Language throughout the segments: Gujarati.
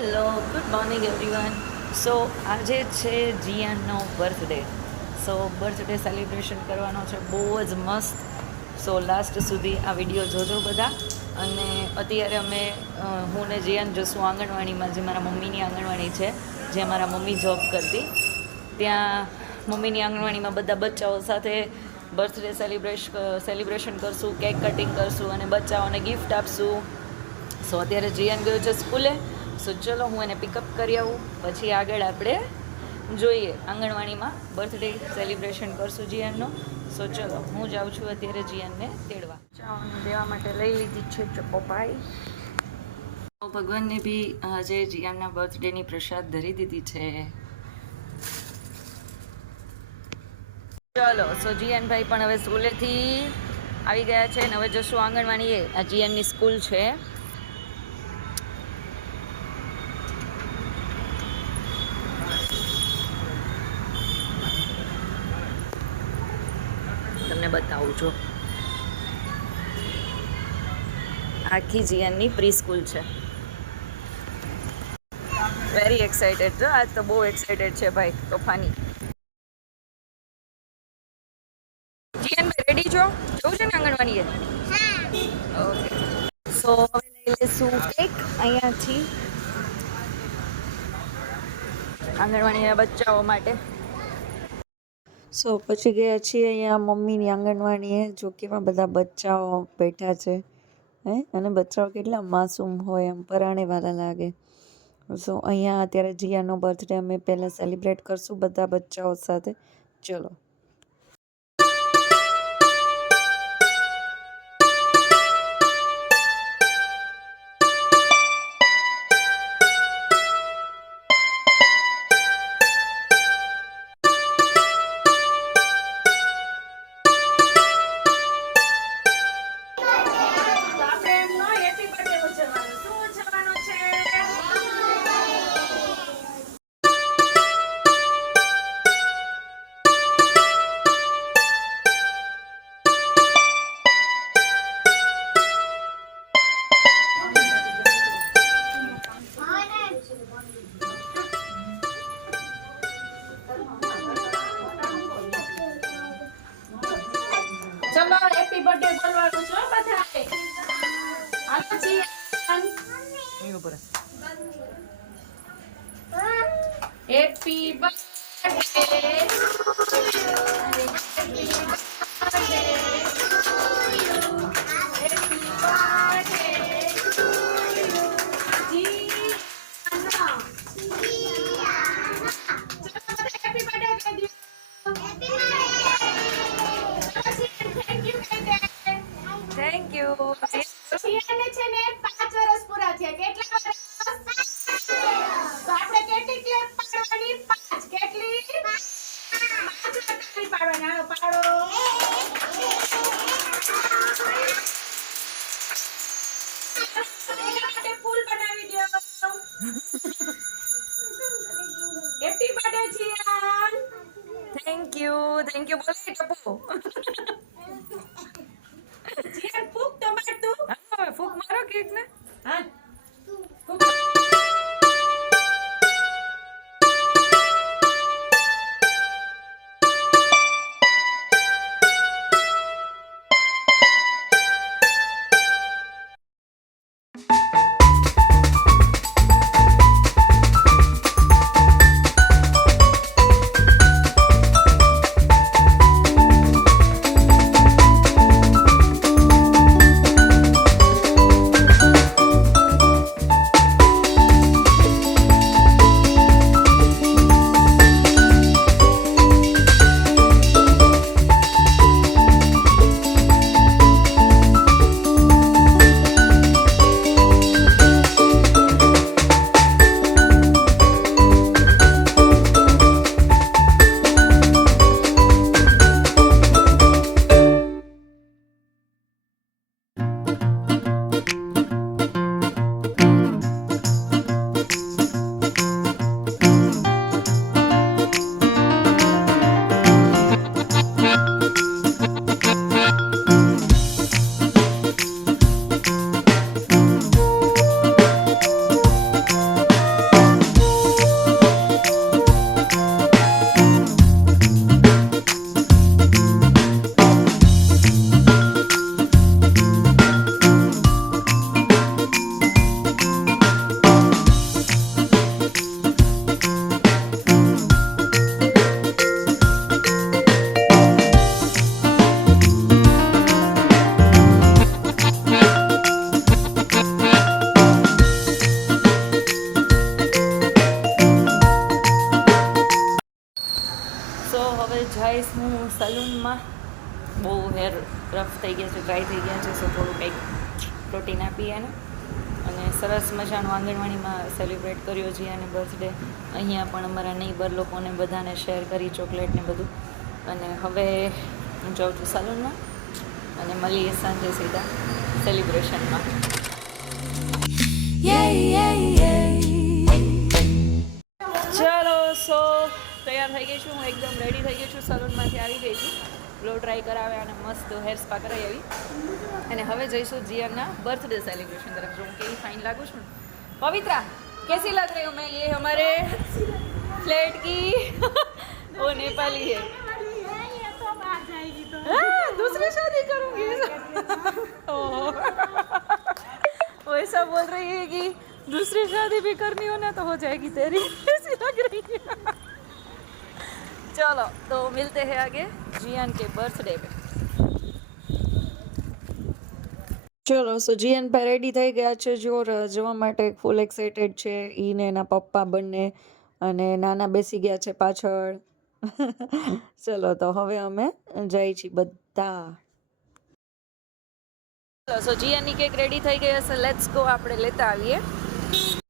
Hello, good morning everyone. So આજે છે જીયાનનો બર્થડે. સો બર્થડે સેલિબ્રેશન કરવાનો છે, બહુ જ મસ્ત. સો લાસ્ટ સુધી આ વિડીયો જોજો બધા. અને અત્યારે અમે હું ને જીયાન જશું આંગણવાડીમાં, જે મારા મમ્મીની આંગણવાડી છે, જે મારા મમ્મી જોબ કરતી. ત્યાં મમ્મીની આંગણવાડીમાં બધા બચ્ચાઓ સાથે બર્થડે સેલિબ્રેશન કરશું, કેક કટિંગ કરશું અને બચ્ચાઓને ગિફ્ટ આપશું. સો અત્યારે જીયાન ગયો છે સ્કૂલે. સો ચલો હું એને પિકઅપ કરી આવું, પછી આગળ આપણે જોઈએ આંગણવાડીમાં બર્થડે સેલિબ્રેશન કરશું જીયાનનો. સો ચલો હું જાઉં છું અત્યારે જીયાનને તેડવા. ચાવાનું દેવા માટે લઈ લીધી છે ચોકોપાઈ. ભગવાનને બી આજે જીયાનના બર્થડેની પ્રસાદ ધરી દીધી છે. ચલો સો જીયાનભાઈ પણ હવે સ્કૂલેથી આવી ગયા છે ને હવે જશું આંગણવાડીએ. આ જીયાનની સ્કૂલ છે. તમને બતાવું છું, આખી જીયાનની પ્રી સ્કૂલ છે. વેરી એક્સાઇટેડ છો, આજ તો બહુ એક્સાઇટેડ છે ભાઈ, તોફાની. જીયાનભાઈ રેડી છો? જવું છે ને આંગણવાડીએ? ઓકે. સો હવે લઈ લેશું કેક અહીંયાથી આંગણવાડીના બચ્ચાઓ માટે. સો પછી ગયા છીએ અહીંયા મમ્મીની આંગણવાડીએ. જો કેવા બધા બચ્ચાઓ બેઠા છે અને બચ્ચાઓ કેટલા માસૂમ હોય, એમ પરાણેવાળા લાગે. સો અહીંયા અત્યારે જીયાનો બર્થડે અમે પહેલાં સેલિબ્રેટ કરશું બધા બચ્ચાઓ સાથે. ચલો. ચલો હેપી બર્થડે બોલવાનું છે બધાએ. હાલો Gian, happy birthday, happy thank you. જીયાને છે ને 5 વર્ષ પૂરા થયા. કેટલા વર્ષ? તો આપણે કેટલી ક્લેપ પાડવાની? 5. કેટલી? 5 તાળી પાડવાની. આનો પાડો. એના માટે ફૂલ બનાવી દો. Happy birthday જીયાન. થેન્ક યુ બોલે ટપુ. જીયાન ફૂક તો માર તું. હા ફૂક મારો કેક ને. હા ફૂક. ગાઈસ હું સલૂનમાં બહુ હેર રફ થઈ ગયા છે, ડ્રાય થઈ ગયા છે, સો થોડું કંઈક પ્રોટીન આપીએ એને. અને સરસ મજાનું આંગણવાડીમાં સેલિબ્રેટ કર્યો જીયાને બર્થડે. અહીંયા પણ અમારા નેબર લોકોને બધાને શેર કરી ચોકલેટ ને બધું. અને હવે હું જાઉં છું સલૂનમાં અને મળીએ સાંજે સીધા સેલિબ્રેશનમાં. ચલો સો તૈયાર થઈ ગઈ છું હું, એકદમ રેડી થઈ ગઈ છું. સલૂનમાંથી આવી ગઈ છું, બ્લો ડ્રાય કરાવ્યા અને મસ્ત હેર સ્પા કરાવી આવી. અને હવે જઈશું જીયાના બर्थडे सेलिब्रेशन तरफ. जो केवी फाइन लागू છું. पवित्रा कैसी लग रही हूँ मैं? ये हमारे फ्लैट की वो नेपाली है. दूसरी शादी करूँगी. वो ऐसा बोल रही है कि दूसरी शादी भी करनी हो ना तो हो जाएगी तेरी. ऐसी लग रही है. चलो तो मिलते हैं आगे जियान के बर्थडे पे. ચલો સો જીએન ભાઈ રેડી થઈ ગયા છે જો જવા માટે ફૂલ એક્સાઇટેડ છે. ઈ ને એના પપ્પા બંને અને નાના બેસી ગયા છે પાછળ. ચલો તો હવે અમે જઈ છીએ બધા. સો જીયાની કેક રેડી થઈ ગઈ હશે, લેટ્સ ગો આપણે લેતા આવીએ.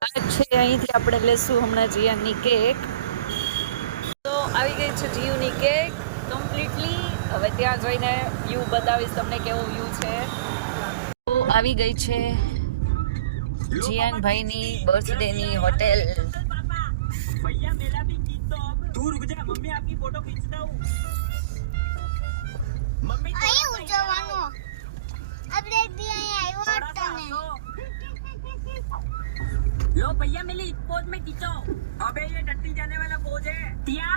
આ છે અહીંથી આપણે લેશું હમણાં જીયાની કેક. તો આવી ગઈ છે જીયુની કેક કમ્પ્લીટલી. હવે ત્યાં જઈને વ્યૂ બતાવીશ તમને કેવો વ્યૂ છે. આવી ગઈ છે જીયાન ભાઈની બર્થડેની હોટેલ. भैया मेरा भी खींच दो अब। तू रुक जा, मम्मी आपकी फोटो खींचता हूँ। मम्मी અહીં ઉજવવાનો અપડેટ भी અહીં આવ્યો थोड़ा सा તને हंसो। लो भैया मेरी इस पोज में खींचो। अबे ये टट्टी जाने वाला पोज है। टिया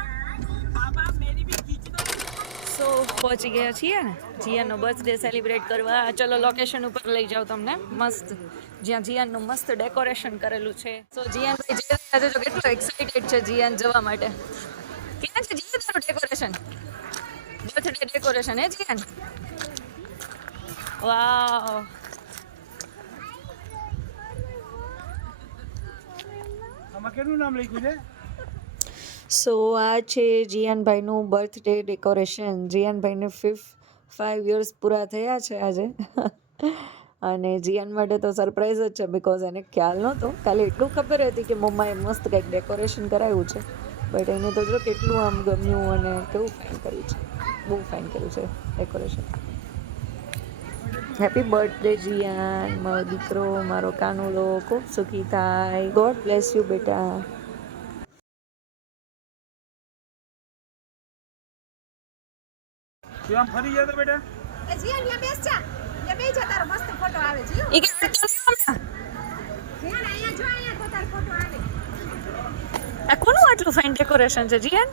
अब आप मेरी भी खींच दो। સો પહોંચી ગયા છીએ ને જીયાનો બર્થડે સેલિબ્રેટ કરવા. ચલો લોકેશન ઉપર લઈ જાઉં તમને મસ્ત, જ્યાં જીયાનનું મસ્ત ડેકોરેશન કરેલું છે. સો જીયાન ભાઈ જઈ રહ્યા છે, જો કેટલો એક્સાઇટેડ છે જીયાન જવા માટે. ક્યાં છે જીયાન તારું ડેકોરેશન? બર્થડે ડેકોરેશન હે જીયાન? વાવ. આમાં કેનું નામ લખ્યું છે? સો આ છે જીયાનભાઈનું બર્થડે ડેકોરેશન. જીયાનભાઈને 5 યર્સ પૂરા થયા છે આજે. અને જીયાન માટે તો સરપ્રાઈઝ જ છે, બિકોઝ એને ખ્યાલ નહોતો. કાલે એટલું ખબર હતી કે મમ્માએ મસ્ત કંઈક ડેકોરેશન કરાવ્યું છે, બટ એને તો જો કેટલું આમ ગમ્યું અને કેવું ફાઇન કર્યું છે. બહુ ફાઇન કર્યું છે ડેકોરેશન. હેપી બર્થડે જીયાન, મારો દીકરો, મારો કાનુડો ખૂબ સુખી થાય. ગોડ બ્લેસ યુ બેટા. તું આમ ફરી ગયા તો બેટા એ જીયાન યા બેસ જા, યા બેસ જા, તારો મસ્ત ફોટો આવે જીયો. ઈ કે જીયાન અહીંયા જો, અહીંયા તો તારો ફોટો આવે. આ કોનું આટલું ફાઇન ડેકોરેશન છે જીયાન?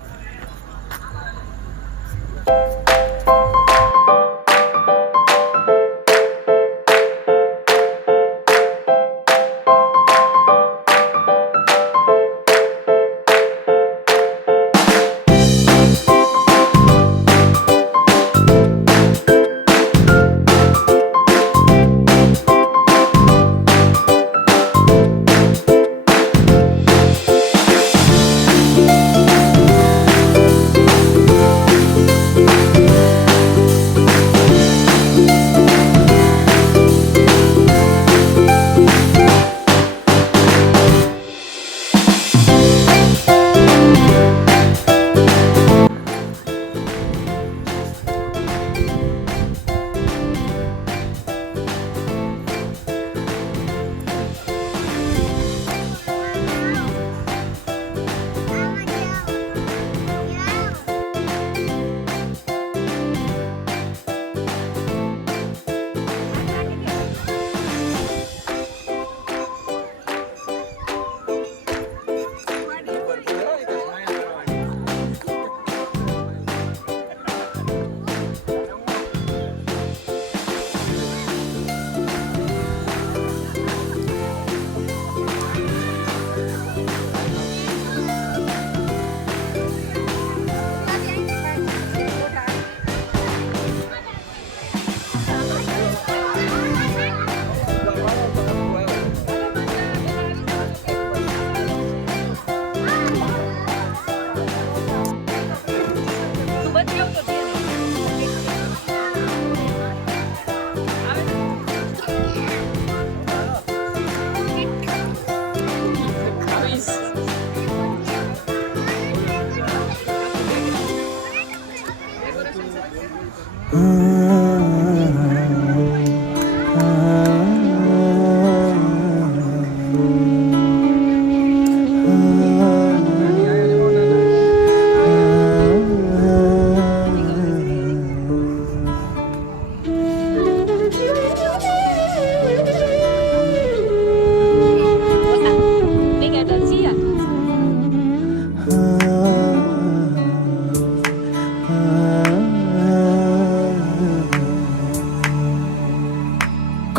નાઇસ.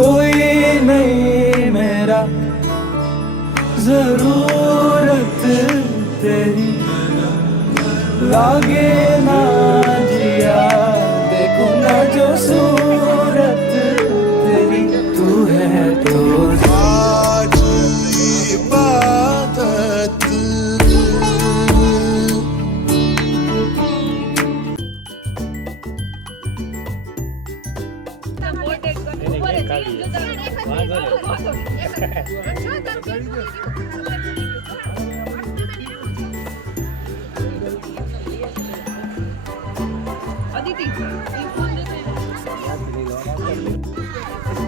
कोई नहीं मेरा जरूरत तेरी लागे ना जिया देखो ना जो सूरत तेरी तू है तो आज इबादत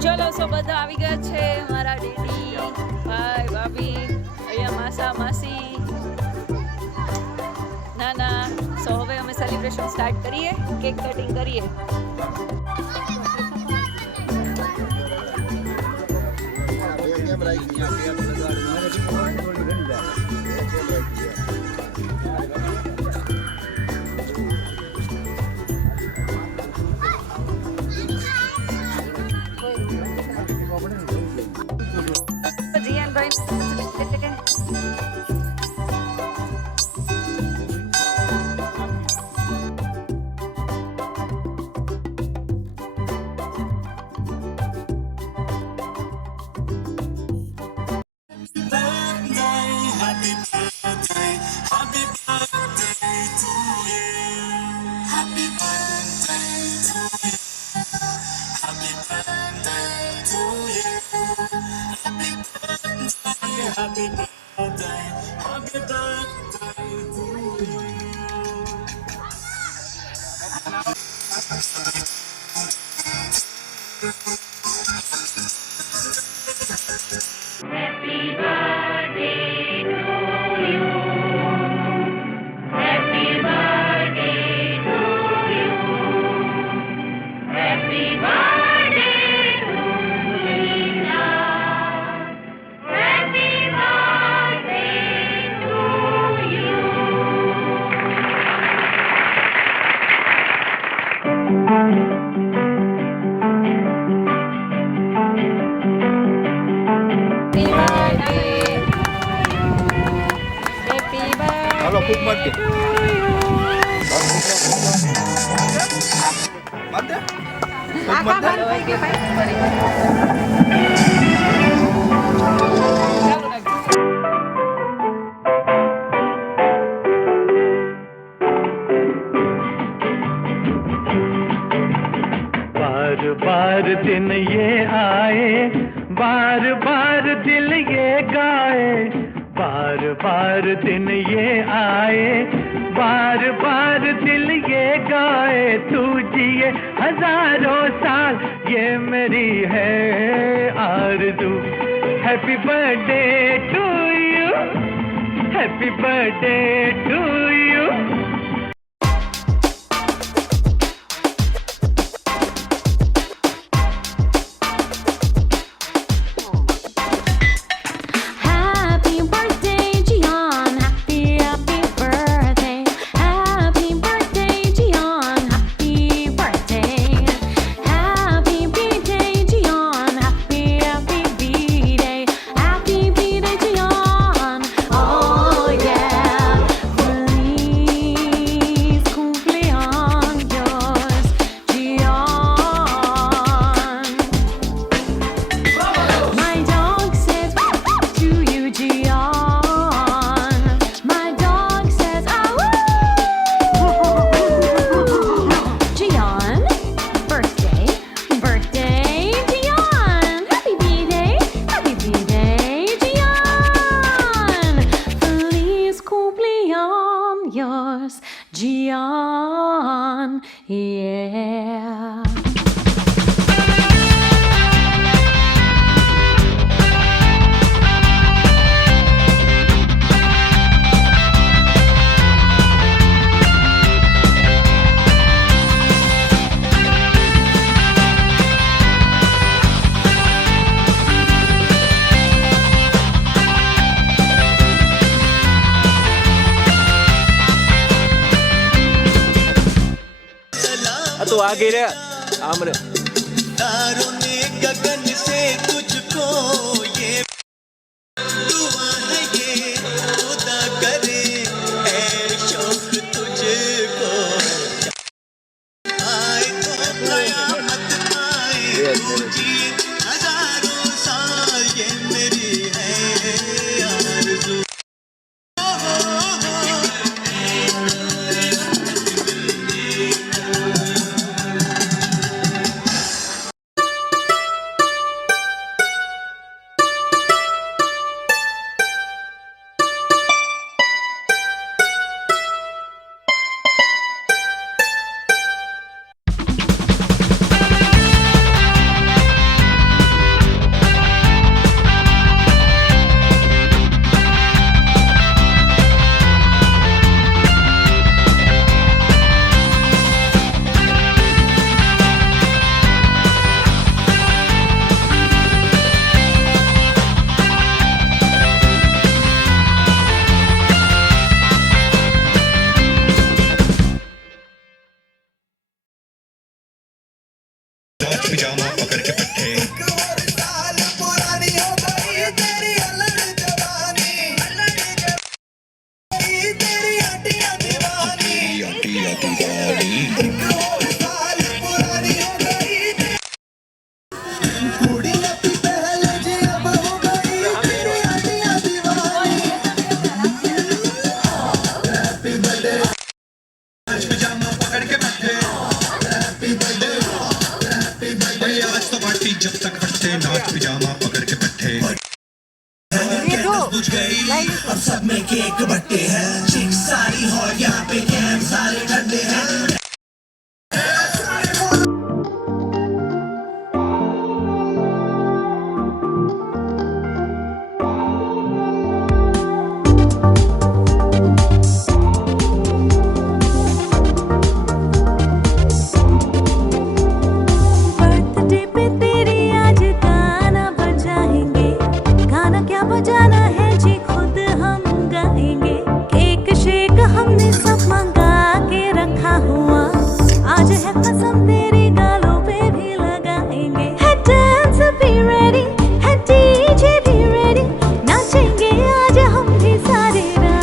ચલો સો બધા આવી ગયા છે, મારા ડેડી, ભાઈ, ભાભી, અહીંયા માસા, માસી, નાના. સો હવે અમે સેલિબ્રેશન સ્ટાર્ટ કરીએ, કેક કટિંગ કરીએ. बार बार दिन ये आए, बार बार दिल ये गाए, बार बार दिन ये आए, बार बार दिल ये गाए, तू जिए हजारों साल ये मेरी है आरज़ू. Happy birthday to you, happy birthday to you. Happy birthday, Gian. Happy, happy birthday. Happy birthday, Gian. Happy birthday. Happy birthday, Gian. Happy, happy birthday. Happy birthday, Gian. Oh yeah. Feliz Gian, yeah. तो आगे रे आमरे तारों ने गगन से तुझको ये दुआ है ये खुदा करे ऐ शौक तुझको आए तो कयामत आए जी हजारों साल ये मेरी है आरज़ू पिजामा पकड़ के पट्टे साल पुरानी हो गई तेरी अलग जवानी तेरी हड्डियां दीवानी हड्डियां दीवानी साल पुरानी हो गई कुड़ी अपनी पहले जी अब हो गई तेरी हड्डियां दीवानी हैप्पी बर्थडे पिजामा पकड़ के पट्टे हैप्पी बर्थडे आज तो पार्टी जब तक फटते नाच पिजामा पकड़ के पट्टे बुझ गई अब सब में केक बट्टे हैं चिक सारी हो यहाँ पे कैम सारे ठंडे हैं बजाना है जी खुद हम गाएंगे केक शेक हमने सब मंगा के रखा हुआ आज है कसम तेरी गालों पे भी लगाएंगे है डांस भी रेडी है डीजे भी रेडी नाचेंगे आज हम भी सारी रात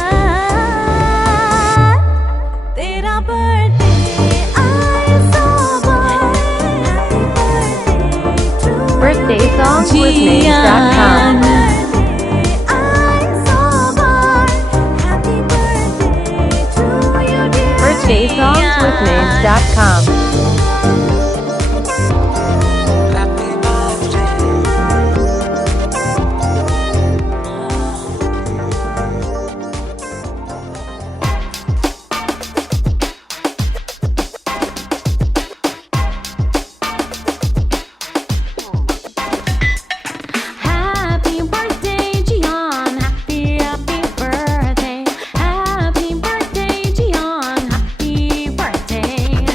तेरा बर्थडे आए birthdayssongswithnames.com birthdayssongswithnames.com Happy birthday, Gian. Happy, happy birthday. Happy birthday, Gian. Happy birthday.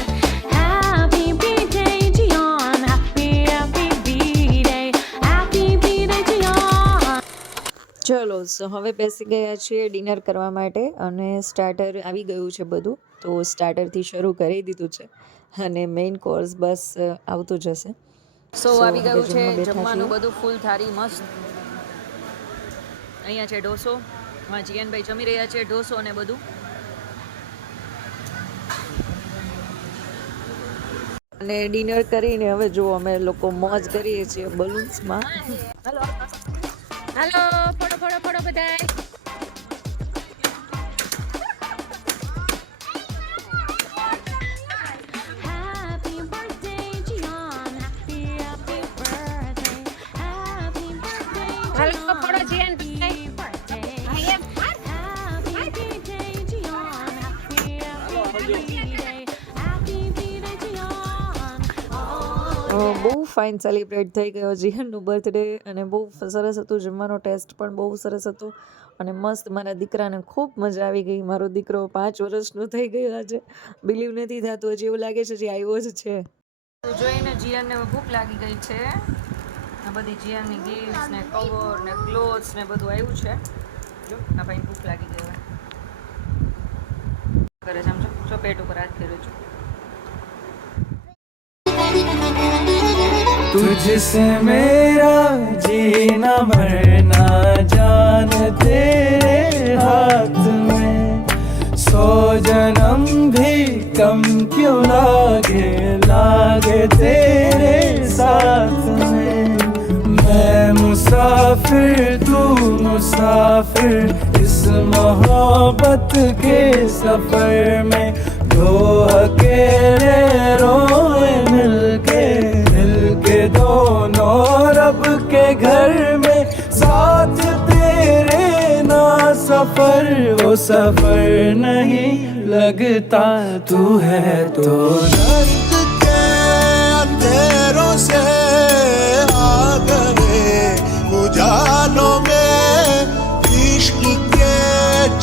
Happy birthday, Gian. Happy, happy birthday. Happy birthday, Gian. ચલો સો હવે બેસી ગયા છીએ ડિનર કરવા માટે અને સ્ટાર્ટર આવી ગયું છે બધું તો સ્ટાર્ટરથી શરૂ કરી દીધું છે અને મેઇન કોર્સ બસ આવતું જશે સો આવી ગયું છે જમવાનું બધું ફૂલ થાળી મસ્ત અહીંયા છે ઢોસો જીયાનભાઈ જમી રહ્યા છે ઢોસો અને બધું અને ડિનર કરીને હવે જો અમે લોકો મોજ કરીએ છીએ બલૂન્સમાં હાલો ફોડો ફોડો ફોડો બધાય Happy birthday, Gian. Happy, happy birthday. Happy birthday, હાલો Gian. ફોડો જીયાન Happy birthday. હા એમ Happy birthday, Gian. Happy, happy birthday. બહુ ફાઇન સેલિબ્રેટ થઈ ગયો જીહનનું બર્થડે અને બહુ સરસ હતું. જમવાનો ટેસ્ટ પણ બહુ સરસ હતો અને મસ્ત. મારા દીકરાને ખૂબ મજા આવી ગઈ. મારો દીકરો 5 વર્ષનો થઈ ગયો આજે. બિલીવ નથી થતું, હજી એવું લાગે છે જે આવ્યો જ છે. તો જોઈને જીયાનને ભૂખ લાગી ગઈ છે. આ બધી જીયાનની ગિફ્ટ્સ ને કવર ને ક્લોથ્સ ને બધું આવ્યું છે. જો આ ભાઈને ભૂખ લાગી ગઈ હવે. કરે છે આમ જો પેટ ઉપર હાથ ફેરવે છે. तुझसे मेरा जीना मरना जान तेरे हाथ में 100 जन्म भी कम क्यों लागे तेरे साथ में मैं मुसाफिर तू मुसाफिर इस मोहब्बत के सफर में दो अकेले रोए मिलके दोनों रब के घर में साथ तेरे ना सफर वो सफर नहीं लगता तू है तो दर्द के अंधेरों से आ गए उजालों में इश्क के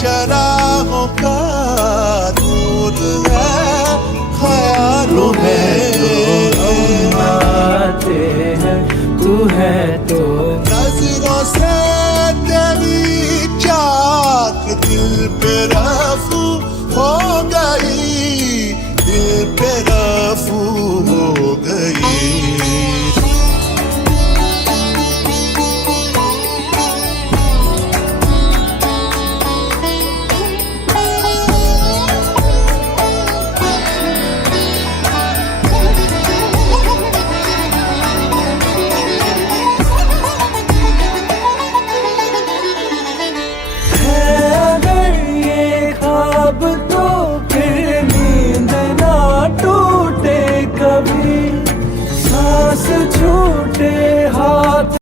चरागों का नूर है ख्यालों में तू है तो नजरों से तेरी चाक दिल पे रफू हो